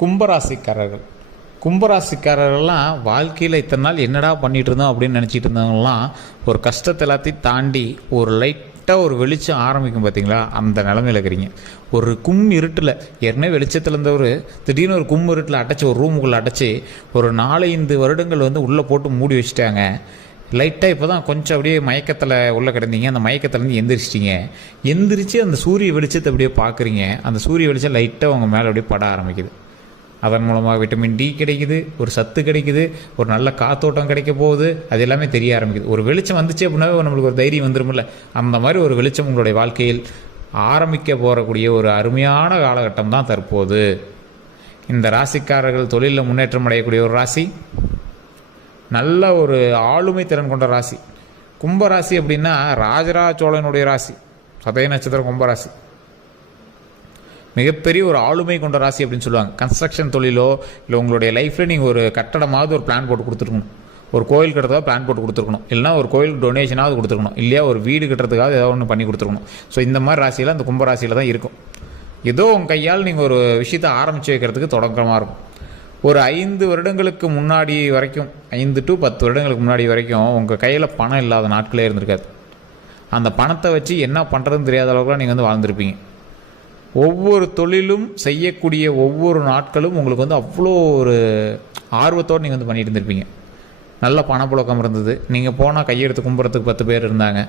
கும்பராசிக்காரர்கள். கும்பராசிக்காரர்கள்லாம் வாழ்க்கையில் இத்தனை நாள் என்னடா பண்ணிகிட்டு இருந்தோம் அப்படின்னு நினச்சிட்டு இருந்தவங்களாம் ஒரு கஷ்டத்தை எல்லாத்தையும் தாண்டி ஒரு லைட்டாக ஒரு வெளிச்சம் ஆரம்பிக்கும் பார்த்தீங்களா, அந்த நிலமையில் இருக்கிறீங்க. ஒரு இருட்டில் ஏற்கனவே வெளிச்சத்தில் இருந்தவர் திடீர்னு ஒரு இருட்டில் அடைச்சி ஒரு ரூமுக்குள்ளே அடைச்சி ஒரு 4-5 வருடங்கள் உள்ளே போட்டு மூடி வச்சுட்டாங்க. லைட்டாக இப்போ தான் கொஞ்சம் அப்படியே மயக்கத்தில் உள்ளே கிடந்தீங்க. அந்த மயக்கத்துலேருந்து எந்திரிச்சிட்டிங்க. எந்திரிச்சு அந்த சூரிய வெளிச்சத்தை அப்படியே பார்க்குறீங்க. அந்த சூரிய வெளிச்சம் லைட்டாக உங்கள் மேலே அப்படியே பட ஆரம்பிக்குது. அதன் மூலமாக விட்டமின் டி கிடைக்குது, ஒரு சத்து கிடைக்குது, ஒரு நல்ல காத்தோட்டம் கிடைக்க போகுது. அது எல்லாமே தெரிய ஆரம்பிக்குது. ஒரு வெளிச்சம் வந்துச்சு அப்படின்னாவே நம்மளுக்கு ஒரு தைரியம் வந்துடும்ல. அந்த மாதிரி ஒரு வெளிச்சம் உங்களுடைய வாழ்க்கையில் ஆரம்பிக்க போகக்கூடிய ஒரு அருமையான காலகட்டம் தான் தற்போது. இந்த ராசிக்காரர்கள் தொழிலில் முன்னேற்றம் அடையக்கூடிய ஒரு ராசி, நல்ல ஒரு ஆளுமை திறன் கொண்ட ராசி. கும்பராசி அப்படின்னா ராஜராஜ சோழனுடைய ராசி. சதய நட்சத்திரம் கும்பராசி மிகப்பெரிய ஒரு ஆளுமை கொண்ட ராசி அப்படின்னு சொல்லுவாங்க. கன்ஸ்ட்ரக்ஷன் தொழிலோ இல்லை உங்களுடைய லைஃப்பில் நீங்கள் ஒரு கட்டடமாவது ஒரு பிளான் போட்டு கொடுத்துருக்கணும். ஒரு கோயில் கட்டுறதுக்காக பிளான் போட்டு கொடுத்துருக்கணும். இல்லைனா ஒரு கோயிலுக்கு டொனேஷனாவது கொடுத்துருக்கணும். இல்லையா ஒரு வீடு கட்டுறதுக்காக ஏதாவது ஒன்று பண்ணி கொடுத்துருக்கணும். ஸோ இந்த மாதிரி ராசியில் அந்த கும்பராசியில் தான் இருக்கும். ஏதோ உங்கள் கையால் நீங்கள் ஒரு விஷயத்தை ஆரம்பித்து வைக்கிறதுக்கு தொடக்கமாக இருக்கும். ஒரு 5 வருடங்களுக்கு முன்னாடி வரைக்கும், 5 to 10 வருடங்களுக்கு முன்னாடி வரைக்கும் உங்கள் கையில் பணம் இல்லாத நாட்களே இருந்திருக்காது. அந்த பணத்தை வச்சு என்ன பண்ணுறதுன்னு தெரியாத அளவுக்குலாம் நீங்கள் வாழ்ந்துருப்பீங்க. ஒவ்வொரு தொழிலும் செய்யக்கூடிய ஒவ்வொரு நாட்களும் உங்களுக்கு அவ்வளோ ஒரு ஆர்வத்தோடு நீங்கள் பண்ணிட்டு இருந்திருப்பீங்க. நல்ல பணப்புழக்கம் இருந்தது. நீங்கள் போனால் கையெழுத்து கும்புறதுக்கு 10 பேர் இருந்தாங்க.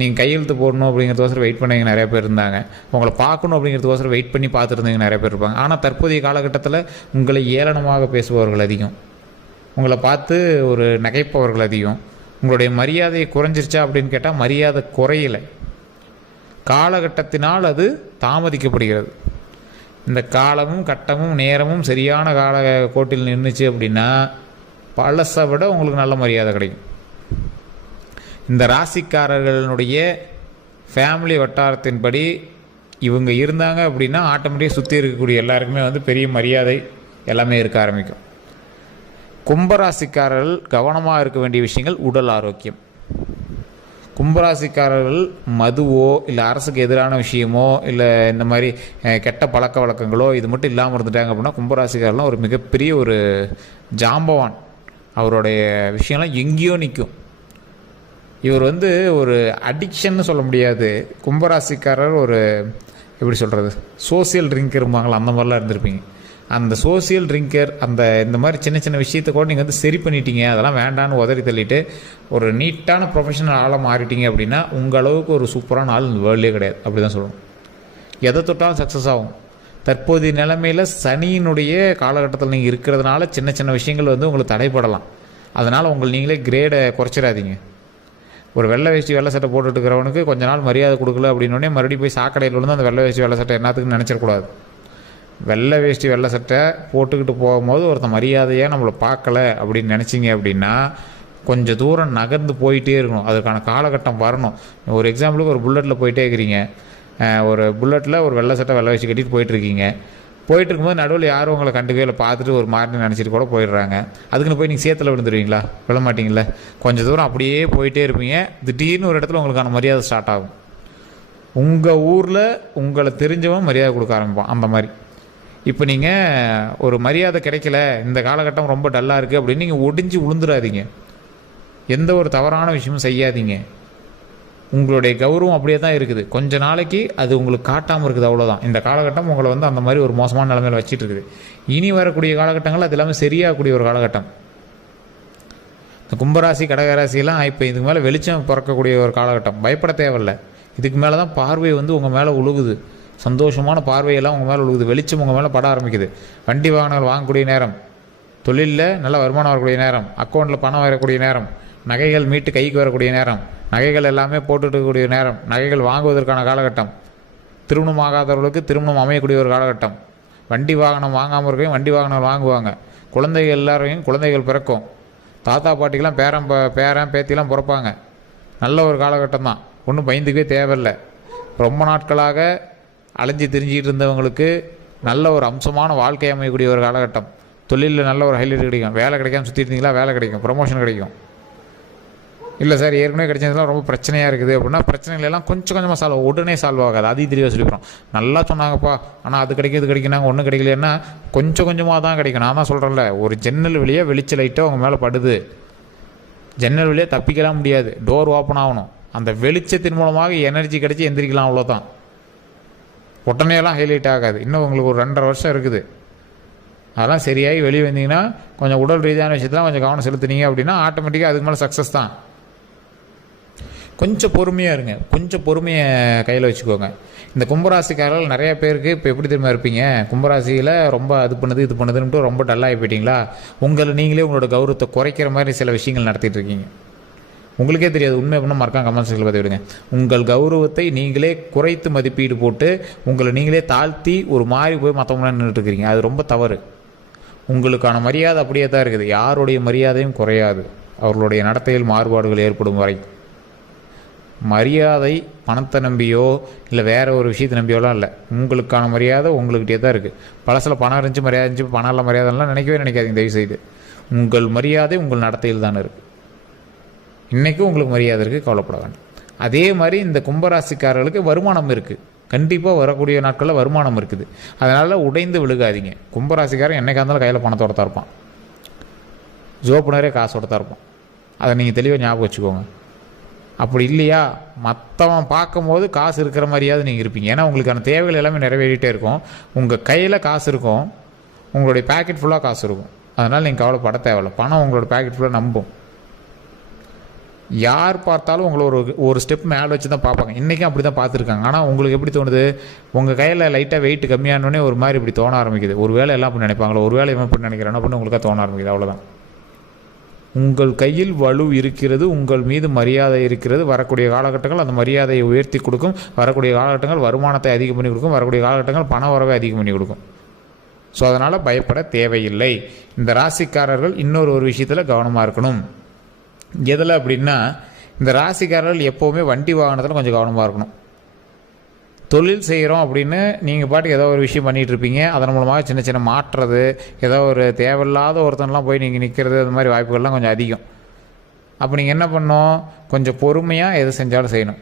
நீங்கள் கையெழுத்து போடணும் அப்படிங்கிறதுக்கோசரம் வெயிட் பண்ணவங்க நிறைய பேர் இருந்தாங்க. உங்களை பார்க்கணும் அப்படிங்கிறதுக்கோசரம் வெயிட் பண்ணி பார்த்துருந்தவங்க நிறைய பேர் இருப்பாங்க. ஆனால் தற்போதைய காலகட்டத்தில் உங்களை ஏளனமாக பேசுபவர்கள் அதிகம். உங்களை பார்த்து ஒரு நகைப்பவர்கள் அதிகம். உங்களுடைய மரியாதை குறைஞ்சிருச்சா அப்படின்னு கேட்டால் மரியாதை குறையலை. காலகட்டத்தினால் அது தாமதிக்கப்படுகிறது. இந்த காலமும் கட்டமும் நேரமும் சரியான கால கோட்டில் நின்றுச்சு அப்படின்னா பழசை விட உங்களுக்கு நல்ல மரியாதை கிடைக்கும். இந்த ராசிக்காரர்களுடைய ஃபேமிலி வட்டாரத்தின்படி இவங்க இருந்தாங்க அப்படின்னா ஆட்டோமேட்டிக்காக சுற்றி இருக்கக்கூடிய எல்லாருக்குமே பெரிய மரியாதை எல்லாமே இருக்க ஆரம்பிக்கும். கும்பராசிக்காரர்கள் கவனமாக இருக்க வேண்டிய விஷயங்கள் உடல் ஆரோக்கியம். கும்பராசிக்காரர்கள் மதுவோ இல்லை அரசுக்கு எதிரான விஷயமோ இல்லை இந்த மாதிரி கெட்ட பழக்க வழக்கங்களோ இது மட்டும் இல்லாமல் இருந்துட்டாங்க அப்படின்னா கும்பராசிக்காரர்லாம் ஒரு மிகப்பெரிய ஒரு ஜாம்பவான். அவருடைய விஷயம்லாம் எங்கேயோ நிற்கும். இவர் ஒரு அடிக்ஷன்னு சொல்ல முடியாது. கும்பராசிக்காரர் ஒரு எப்படி சொல்கிறது, சோசியல் ட்ரிங்கரும்பாங்களா, அந்த மாதிரிலாம் இருந்திருப்பீங்க. அந்த சோசியல் ட்ரிங்கர் இந்த மாதிரி சின்ன சின்ன விஷயத்தை கூட நீங்கள் சரி பண்ணிட்டீங்க. அதெல்லாம் வேண்டான்னு உதறி தள்ளிட்டு ஒரு நீட்டான ப்ரொஃபஷனல் ஆளாக மாறிட்டீங்க அப்படின்னா உங்கள் அளவுக்கு ஒரு சூப்பரான ஆள் இந்த வேர்ல்டே கிடையாது. அப்படி தான் சொல்லணும். எதை தொட்டாலும் சக்ஸஸ் ஆகும். தற்போதைய நிலைமையில் சனியினுடைய காலகட்டத்தில் நீங்கள் இருக்கிறதுனால சின்ன சின்ன விஷயங்கள் உங்களுக்கு தடைப்படலாம். அதனால் நீங்களே கிரேடை குறைச்சிடாதீங்க. ஒரு வெள்ளை வேஷ்டி வெள்ளை சட்டை போட்டுட்டு இருக்கிறவனுக்கு கொஞ்ச நாள் மரியாதை கொடுக்கல அப்படின்னோடனே மறுபடியும் போய் சாக்கடையில் விழுந்து அந்த வெள்ளை வேஷ்டி வெள்ளை சட்டை என்னத்துக்குன்னு நினச்சிடக்கூடாது. வெள்ளை வேஷ்டி வெள்ளை சட்டை போட்டுக்கிட்டு போகும்போது ஒருத்தன் மரியாதையாக நம்மளை பார்க்கல அப்படின்னு நினச்சிங்க அப்படின்னா கொஞ்சம் தூரம் நகர்ந்து போயிட்டே இருக்கணும். அதுக்கான காலகட்டம் வரணும். ஒரு எக்ஸாம்பிளுக்கு ஒரு புல்லட்டில் போயிட்டே இருக்கிறீங்க. ஒரு புல்லட்டில் ஒரு வெள்ளை சட்டை வெள்ளை வேஷ்டி கட்டிட்டு போயிட்டுருக்கீங்க. போயிட்டு இருக்கும்போது நடுவில் யாரும் உங்களை கண்டுக்கவே பார்த்துட்டு ஒரு மாதிரி நினச்சிட்டு கூட போயிடுறாங்க. அதுக்குன்னு போய் நீங்கள் சேத்துல விழுந்துருவீங்களா? விழ மாட்டிங்கள. கொஞ்சம் தூரம் அப்படியே போயிட்டே இருப்பீங்க. திடீர்னு ஒரு இடத்துல உங்களுக்கான மரியாதை ஸ்டார்ட் ஆகும். உங்கள் ஊரில் உங்களை தெரிஞ்சவன் மரியாதை கொடுக்க ஆரம்பிப்பான். அந்த மாதிரி இப்போ நீங்கள் ஒரு மரியாதை கிடைக்கல, இந்த காலகட்டம் ரொம்ப டல்லாக இருக்குது அப்படின்னு நீங்கள் ஒடிஞ்சு விழுந்துடாதீங்க. எந்த ஒரு தவறான விஷயமும் செய்யாதீங்க. உங்களுடைய கௌரவம் அப்படியே தான் இருக்குது. கொஞ்ச நாளைக்கு அது உங்களுக்கு காட்டாமல் இருக்குது, அவ்வளோதான். இந்த காலகட்டம் உங்களை அந்த மாதிரி ஒரு மோசமான நிலைமையில் வச்சுட்டு இருக்குது. இனி வரக்கூடிய காலகட்டங்கள் அது எல்லாமே சரியாகக்கூடிய ஒரு காலகட்டம். இந்த கும்பராசி கடகராசியெல்லாம் இப்போ இதுக்கு மேலே வெளிச்சம் பிறக்கக்கூடிய ஒரு காலகட்டம். பயப்பட தேவையில்லை. இதுக்கு மேலே தான் பார்வை உங்கள் மேலே உழுகுது. சந்தோஷமான பார்வையெல்லாம் உங்கள் மேலே உழுகுது. வெளிச்சம் உங்கள் மேலே பட ஆரம்பிக்குது. வண்டி வாகனங்கள் வாங்கக்கூடிய நேரம், தொழிலில் நல்ல வருமானம் வரக்கூடிய நேரம், அக்கௌண்ட்டில் பணம் வரக்கூடிய நேரம், நகைகள் மீட்டு கைக்கு வரக்கூடிய நேரம், நகைகள் எல்லாமே போட்டுக்கூடிய நேரம், நகைகள் வாங்குவதற்கான காலகட்டம், திருமணம் ஆகாதவர்களுக்கு திருமணம் அமையக்கூடிய ஒரு காலகட்டம், வண்டி வாகனம் வாங்காமல் இருக்கையும் வண்டி வாகனம் வாங்குவாங்க, குழந்தைகள் எல்லாரையும் குழந்தைகள் பிறக்கும், தாத்தா பாட்டிக்கெலாம் பேரன் பேத்திலாம் பிறப்பாங்க. நல்ல ஒரு காலகட்டம் தான். ஒன்றும் பயந்துக்கவே தேவையில்லை. ரொம்ப நாட்களாக அலைஞ்சி திரிஞ்சிக்கிட்டு இருந்தவங்களுக்கு நல்ல ஒரு அம்சமான வாழ்க்கை அமையக்கூடிய ஒரு காலகட்டம். தொழிலில் நல்ல ஒரு ஹைலைட் கிடைக்கும். வேலை கிடைக்காம சுற்றி இருந்தீங்களா, வேலை கிடைக்கும், ப்ரமோஷன் கிடைக்கும். இல்லை சார் ஏற்கனவே கிடைச்சதுலாம் ரொம்ப பிரச்சனையாக இருக்குது அப்படின்னா பிரச்சனைகள் எல்லாம் கொஞ்சம் கொஞ்சமாக உடனே சால்வ் ஆகாது. அது தெளிவாக சொல்லிக்கிறோம். நல்லா சொன்னாங்கப்பா, ஆனால் அது கிடைக்கும் இது கிடைக்கும், நாங்கள் ஒன்றும் கிடைக்கலன்னா கொஞ்சம் கொஞ்சமாக தான் கிடைக்கும். நான் தான் சொல்கிறேன்ல, ஒரு ஜன்னல் வழியாக வெளிச்ச லைட்டாக உங்கள் மேலே படுது, ஜன்னல் வழியாக தப்பிக்கலாம் முடியாது, டோர் ஓப்பன் ஆகணும். அந்த வெளிச்சத்தின் மூலமாக எனர்ஜி கிடச்சி எந்திரிக்கலாம், அவ்வளோதான். உடனேலாம் ஹைலைட் ஆகாது. இன்னும் உங்களுக்கு ஒரு 2.5 வருஷம் இருக்குது. அதெல்லாம் சரியாகி வெளியே வந்தீங்கன்னா கொஞ்சம் உடல் ரீதியான விஷயத்தெலாம் கொஞ்சம் கவனம் செலுத்துனீங்க அப்படின்னா ஆட்டோமேட்டிக்காக அதுக்கு மேலே சக்ஸஸ் தான். கொஞ்சம் பொறுமையாக இருங்க, கொஞ்சம் பொறுமையை கையில் வச்சுக்கோங்க. இந்த கும்பராசிக்காரர்கள் நிறைய பேருக்கு இப்போ எப்படி தெரியுமா இருப்பீங்க, கும்பராசியில் ரொம்ப அது பண்ணுது இது பண்ணுதுன்ட்டு ரொம்ப டல்லாகி போயிட்டீங்களா, நீங்களே உங்களோட கௌரவத்தை குறைக்கிற மாதிரி சில விஷயங்கள் நடத்திட்டு இருக்கீங்க. உங்களுக்கே தெரியாது, உண்மை எப்படின்னா மறக்காம கமெண்ட் செக்ஷனில் பார்த்து விடுங்க. உங்கள் கௌரவத்தை நீங்களே குறைத்து மதிப்பீடு போட்டு உங்களை நீங்களே தாழ்த்தி ஒரு மாதிரி போய் மற்றவங்களாம் நின்றுட்டு இருக்கிறீங்க. அது ரொம்ப தவறு. உங்களுக்கான மரியாதை அப்படியே தான் இருக்குது. யாருடைய மரியாதையும் குறையாது அவர்களுடைய நடத்தையில் மாறுபாடுகள் ஏற்படும் வரை. மரியாதை பணத்தை நம்பியோ இல்லை வேறு ஒரு விஷயத்தை நம்பியோலாம் இல்லை. உங்களுக்கான மரியாதை உங்கள்கிட்டே தான் இருக்குது. பழசில் பணம் இருந்துச்சு மரியாதை இருந்துச்சு, பணம் இல்லை மரியாதைலாம் நினைக்காதீங்க தயவுசெய்து. உங்கள் மரியாதை உங்கள் நடத்தையில் தான் இருக்குது. இன்றைக்கும் உங்களுக்கு மரியாதை இருக்குது, கவலைப்பட வேண்டாம். அதே மாதிரி இந்த கும்பராசிக்காரர்களுக்கு வருமானம் இருக்குது. கண்டிப்பாக வரக்கூடிய நாட்களில் வருமானம் இருக்குது. அதனால் உடைந்து விழுகாதீங்க. கும்பராசிக்காரன் என்னைக்கா இருந்தாலும் கையில் பணத்தோட தான் இருப்பான், ஜோப்புனரே காசோட தான் இருப்பான். அதை நீங்கள் தெளிவாக ஞாபகம் வச்சுக்கோங்க. அப்படி இல்லையா, மற்றவன் பார்க்கும்போது காசு இருக்கிற மாதிரியாவது நீங்கள் இருப்பீங்க. ஏன்னா உங்களுக்கான தேவைகள் எல்லாமே நிறைவேறிட்டே இருக்கும். உங்கள் கையில் காசு இருக்கும், உங்களுடைய பேக்கெட் ஃபுல்லாக காசு இருக்கும். அதனால் நீங்கள் கவலைப்பட தேவையில்லை. பணம் உங்களோட பேக்கெட் ஃபுல்லாக நம்பும். யார் பார்த்தாலும் உங்களை ஒரு ஸ்டெப் மேலே வச்சு தான் பார்ப்பாங்க. இன்றைக்கும் அப்படி தான் பார்த்துருக்காங்க. ஆனால் உங்களுக்கு எப்படி தோணுது, உங்கள் கையில் லைட்டாக வெயிட் கம்மியானோடனே ஒரு மாதிரி இப்படி தோண ஆரம்பிக்குது. ஒரு வேலை எல்லாம் அப்படி நினைப்பாங்களோ, ஒரு வேலை இவன் இப்படி நினைக்கிறானோ அப்படின்னு உங்களுக்காக தோண ஆரம்பிக்குது. அவ்வளோதான். உங்கள் கையில் வலு இருக்கிறது, உங்கள் மீது மரியாதை இருக்கிறது. வரக்கூடிய காலகட்டங்கள் அந்த மரியாதையை உயர்த்தி கொடுக்கும். வரக்கூடிய காலகட்டங்கள் வருமானத்தை அதிகம் பண்ணி கொடுக்கும். வரக்கூடிய காலகட்டங்கள் பண வரவை அதிகம் பண்ணி கொடுக்கும். ஸோ அதனால் பயப்பட தேவையில்லை. இந்த ராசிக்காரர்கள் இன்னொரு விஷயத்தில் கவனமாக இருக்கணும். எதில் அப்படின்னா, இந்த ராசிக்காரர்கள் எப்போவுமே வண்டி வாகனத்தில் கொஞ்சம் கவனமாக இருக்கணும். தொழில் செய்கிறோம் அப்படின்னு நீங்கள் பாட்டுக்கு ஏதோ ஒரு விஷயம் பண்ணிகிட்டு இருப்பீங்க. அதன் மூலமாக சின்ன சின்ன மாற்றுறது, ஏதோ ஒரு தேவையில்லாத ஒருத்தனெலாம் போய் நீங்கள் நிற்கிறது, அது மாதிரி வாய்ப்புகள்லாம் கொஞ்சம் அதிகம். அப்போ நீங்கள் என்ன பண்ணணும், கொஞ்சம் பொறுமையாக எது செஞ்சாலும் செய்யணும்.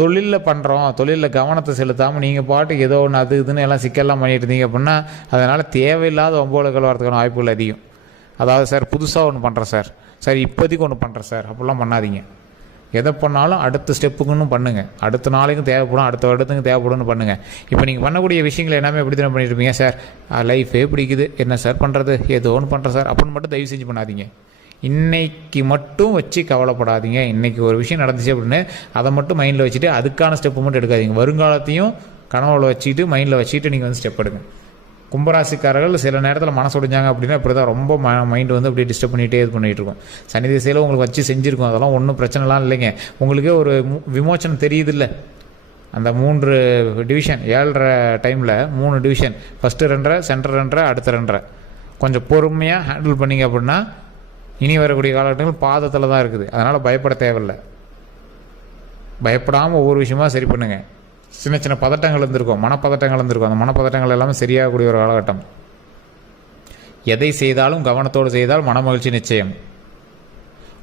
தொழிலில் பண்ணுறோம், தொழிலில் கவனத்தை செலுத்தாமல் நீங்கள் பாட்டுக்கு ஏதோ ஒன்று அது இதுன்னு எல்லாம் சிக்கல்லாம் பண்ணிட்டு இருந்தீங்க அப்படின்னா அதனால் தேவையில்லாத ஒம்போலங்கள் வரதுக்கான வாய்ப்புகள் அதிகம். அதாவது சார் புதுசாக ஒன்று பண்ணுறேன் சார் இப்போதைக்கு ஒன்று பண்ணுறேன் சார் அப்படிலாம் பண்ணாதீங்க. எதை பண்ணாலும் அடுத்த ஸ்டெப்புக்குன்னு பண்ணுங்கள். அடுத்த நாளைக்கும் தேவைப்படும், அடுத்த வருடத்துக்கும் தேவைப்படும்னு பண்ணுங்கள். இப்போ நீங்கள் பண்ணக்கூடிய விஷயங்கள் எல்லாமே எப்படி தான் பண்ணியிருப்பீங்க, சார் லைஃபே பிடிக்குது, என்ன சார் பண்ணுறது, ஏதோ ஒன்று பண்ணுறேன் சார் அப்படின்னு மட்டும் தயவு செஞ்சு பண்ணாதீங்க. இன்றைக்கி மட்டும் வச்சு கவலைப்படாதீங்க. இன்றைக்கி ஒரு விஷயம் நடந்துச்சு அப்படின்னு அதை மட்டும் மைண்டில் வச்சுட்டு அதுக்கான ஸ்டெப்பு மட்டும் எடுக்காதீங்க. வருங்காலத்தையும் கனவுல வச்சுட்டு மைண்டில் வச்சுட்டு நீங்கள் வந்து ஸ்டெப் எடுங்க. கும்பராசிக்காரர்கள் சில நேரத்தில் மனசு உடைஞ்சாங்க அப்படின்னா இப்படி தான் ரொம்ப மைண்டு வந்து அப்படியே டிஸ்டர்ப் பண்ணிகிட்டே இது பண்ணிகிட்டு இருக்கும். சனி திசையில் உங்களுக்கு வச்சு செஞ்சுருக்கும், அதெல்லாம் ஒன்றும் பிரச்சனைலாம் இல்லைங்க. உங்களுக்கே ஒரு விமோச்சனம் தெரியுது இல்லை, அந்த 3 டிவிஷன் 7:30 டைமில் 3 டிவிஷன், ஃபஸ்ட்டு 2:30, சென்டர் 2:30, அடுத்த 2:30 கொஞ்சம் பொறுமையாக ஹேண்டில் பண்ணிங்க அப்படின்னா இனி வரக்கூடிய காலகட்டங்கள் பாதத்தில் தான் இருக்குது. அதனால் பயப்பட தேவையில்லை. பயப்படாமல் ஒவ்வொரு விஷயமாக சரி பண்ணுங்கள். சின்ன சின்ன பதட்டங்கள் இருந்திருக்கும், மனப்பதட்டங்கள் இருந்திருக்கும். அந்த மனப்பதட்டங்கள் எல்லாமே சரியாகக்கூடிய ஒரு காலகட்டம். எதை செய்தாலும் கவனத்தோடு செய்தால் மன மகிழ்ச்சி நிச்சயம்.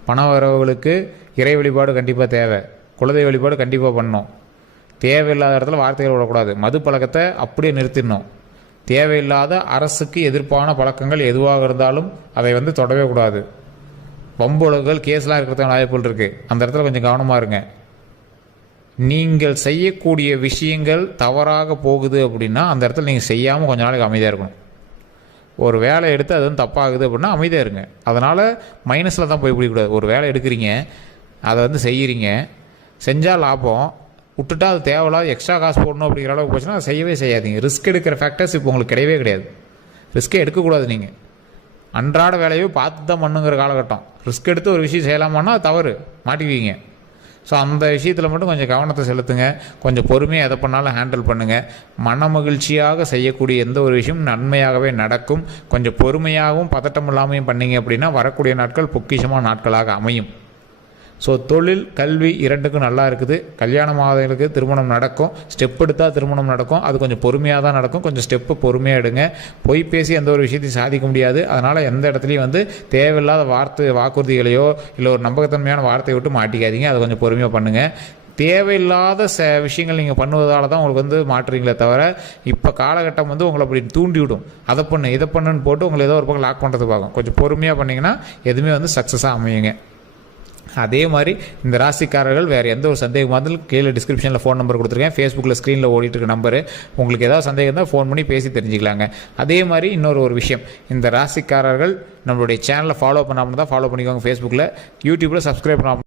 பண வரவுகளுக்கு இறை வழிபாடு கண்டிப்பாக தேவை, குலதெய்வ வழிபாடு கண்டிப்பாக பண்ணணும். தேவையில்லாத இடத்துல வார்த்தைகள் விடக்கூடாது. மது பழக்கத்தை அப்படியே நிறுத்திடணும். தேவையில்லாத அரசுக்கு எதிர்ப்பான பழக்கங்கள் எதுவாக இருந்தாலும் அதை வந்து தொடவே கூடாது. வம்புலகள் கேஸ்லாம் இருக்கிறதுக்கான வாய்ப்புகள் இருக்குது. அந்த இடத்துல கொஞ்சம் கவனமாக இருங்க. நீங்கள் செய்யக்கூடிய விஷயங்கள் தவறாக போகுது அப்படின்னா அந்த இடத்துல நீங்கள் செய்யாமல் கொஞ்ச நாளைக்கு அமைதியாக இருக்கணும். ஒரு வேலை எடுத்து அது வந்து தப்பாகுது அப்படின்னா அமைதியாக இருங்க. அதனால் மைனஸில் தான் போய் பிடிக்கூடாது. ஒரு வேலை எடுக்கிறீங்க, அதை வந்து செய்கிறீங்க, செஞ்சால் லாபம், விட்டுட்டா அது தேவையில்லாத எக்ஸ்ட்ரா காசு போடணும் அப்படிங்கிற அளவுக்கு போச்சுன்னா அதை செய்யவே செய்யாதீங்க. ரிஸ்க் எடுக்கிற ஃபேக்டர்ஸ் இப்போ உங்களுக்கு கிடையவே கிடையாது. ரிஸ்க்கே எடுக்கக்கூடாது. நீங்கள் அன்றாட வேலையோ பார்த்து தான் பண்ணுங்கிற காலகட்டம். ரிஸ்க் எடுத்து ஒரு விஷயம் செய்யலாமான்னா அது தவறு, மாட்டிக்குவீங்க. ஸோ அந்த விஷயத்தில் மட்டும் கொஞ்சம் கவனத்தை செலுத்துங்க. கொஞ்சம் பொறுமையாக எதை பண்ணாலும் ஹேண்டில் பண்ணுங்கள். மன மகிழ்ச்சியாக செய்யக்கூடிய எந்த ஒரு விஷயமும் நன்மையாகவே நடக்கும். கொஞ்சம் பொறுமையாகவும் பதட்டம் இல்லாமையும் பண்ணிங்க அப்படின்னா வரக்கூடிய நாட்கள் பொக்கிஷமான நாட்களாக அமையும். ஸோ தொழில் கல்வி இரண்டுக்கும் நல்லா இருக்குது. கல்யாணமானவங்களுக்கு திருமணம் நடக்கும். ஸ்டெப் எடுத்தால் திருமணம் நடக்கும். அது கொஞ்சம் பொறுமையாக தான் நடக்கும். கொஞ்சம் ஸ்டெப்பு பொறுமையாக எடுங்க. பொய் பேசி எந்த ஒரு விஷயத்தையும் சாதிக்க முடியாது. அதனால் எந்த இடத்துலையும் தேவையில்லாத வாக்குறுதிகளையோ இல்லை ஒரு நம்பகத்தன்மையான வார்த்தையை விட்டு மாட்டிக்காதீங்க. அதை கொஞ்சம் பொறுமையாக பண்ணுங்கள். தேவையில்லாத விஷயங்கள் நீங்கள் பண்ணுவதால் தான் உங்களுக்கு மாற்றுறீங்களே தவிர, இப்போ காலகட்டம் உங்களை அப்படி தூண்டி விடும். அதை பண்ணு இதை பண்ணுன்னு போட்டு உங்களை ஏதோ ஒரு பக்கம் லாக் பண்ணுறது பார்க்கும். கொஞ்சம் பொறுமையாக பண்ணிங்கன்னா எதுவுமே சக்ஸஸாக அமையுங்க. அதே மாதிரி இந்த ராசிக்காரர்கள் வேறு எந்த ஒரு சந்தேகமாக இருந்தாலும் கீழே டிஸ்கிரிப்ஷனில் ஃபோன் நம்பர் கொடுத்துருக்கேன். ஃபேஸ்புக்கில் ஸ்க்ரீனில் ஓடிட்டு இருக்க நம்பரு. உங்களுக்கு ஏதாவது சந்தேகம் இருந்தால் ஃபோன் பண்ணி பேசி தெரிஞ்சுக்கலாங்க. அதே மாதிரி இன்னொரு விஷயம், இந்த ராசிக்காரர்கள் நம்மளுடைய சேனலை ஃபாலோ பண்ணாமல் தான் ஃபாலோ பண்ணிக்கோங்க. ஃபேஸ்புக்கில், யூடியூப்பில் சப்ஸ்கிரைப் பண்ணாமல்